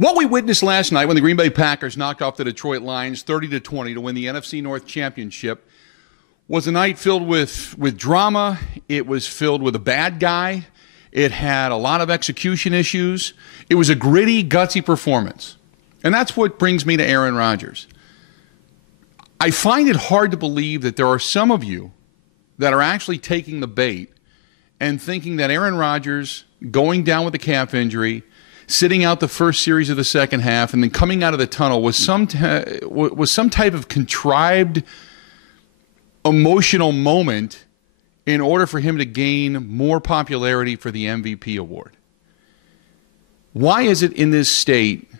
What we witnessed last night when the Green Bay Packers knocked off the Detroit Lions 30-20 to win the NFC North Championship was a night filled with drama. It was filled with a bad guy. It had a lot of execution issues. It was a gritty, gutsy performance. And that's what brings me to Aaron Rodgers. I find it hard to believe that there are some of you that are actually taking the bait and thinking that Aaron Rodgers going down with a calf injury, sitting out the first series of the second half, and then coming out of the tunnel was some type of contrived emotional moment in order for him to gain more popularity for the MVP award. Why is it in this state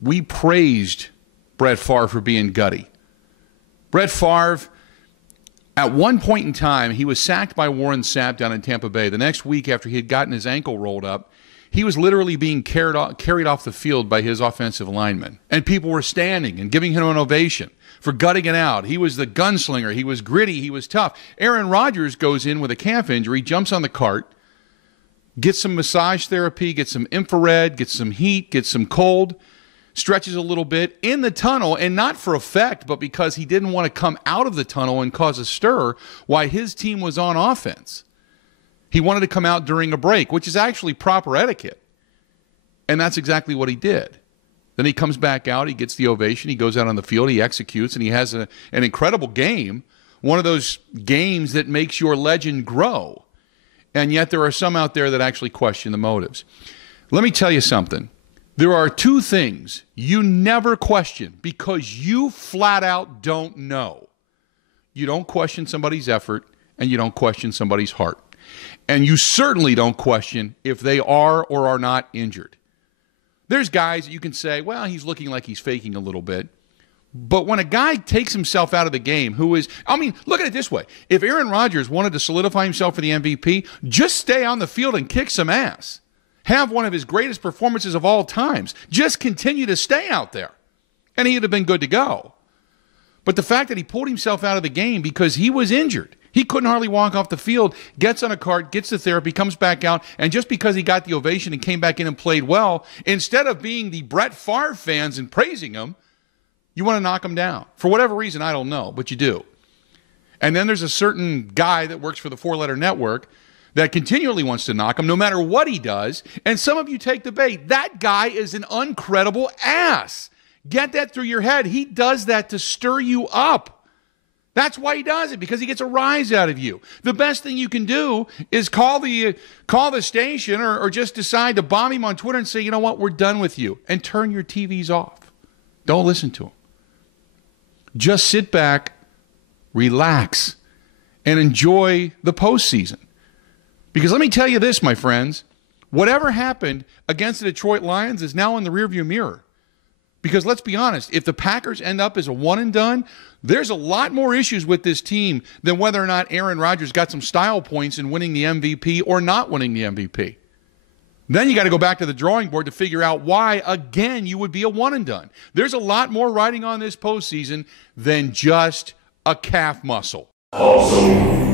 we praised Brett Favre for being gutty? Brett Favre, at one point in time, he was sacked by Warren Sapp down in Tampa Bay. The next week after he had gotten his ankle rolled up, he was literally being carried off the field by his offensive linemen. And people were standing and giving him an ovation for gutting it out. He was the gunslinger. He was gritty. He was tough. Aaron Rodgers goes in with a calf injury, jumps on the cart, gets some massage therapy, gets some infrared, gets some heat, gets some cold, stretches a little bit in the tunnel, and not for effect, but because he didn't want to come out of the tunnel and cause a stir while his team was on offense. He wanted to come out during a break, which is actually proper etiquette. And that's exactly what he did. Then he comes back out, he gets the ovation, he goes out on the field, he executes, and he has an incredible game, one of those games that makes your legend grow. And yet there are some out there that actually question the motives. Let me tell you something. There are two things you never question because you flat out don't know. You don't question somebody's effort, and you don't question somebody's heart. And you certainly don't question if they are or are not injured. There's guys that you can say, well, he's looking like he's faking a little bit. But when a guy takes himself out of the game, look at it this way. If Aaron Rodgers wanted to solidify himself for the MVP, just stay on the field and kick some ass. Have one of his greatest performances of all times. Just continue to stay out there. And he'd have been good to go. But the fact that he pulled himself out of the game because he was injured, he couldn't hardly walk off the field, gets on a cart, gets the therapy, comes back out, and just because he got the ovation and came back in and played well, instead of being the Brett Favre fans and praising him, you want to knock him down. For whatever reason, I don't know, but you do. And then there's a certain guy that works for the four-letter network that continually wants to knock him no matter what he does, and some of you take the bait. That guy is an uncredible ass. Get that through your head. He does that to stir you up. That's why he does it, because he gets a rise out of you. The best thing you can do is call the station or just decide to bomb him on Twitter and say, you know what, we're done with you, and turn your TVs off. Don't listen to him. Just sit back, relax, and enjoy the postseason. Because let me tell you this, my friends, whatever happened against the Detroit Lions is now in the rearview mirror. Because let's be honest, if the Packers end up as a one and done, there's a lot more issues with this team than whether or not Aaron Rodgers got some style points in winning the MVP or not winning the MVP. Then you got to go back to the drawing board to figure out why, again, you would be a one and done. There's a lot more riding on this postseason than just a calf muscle. Awesome.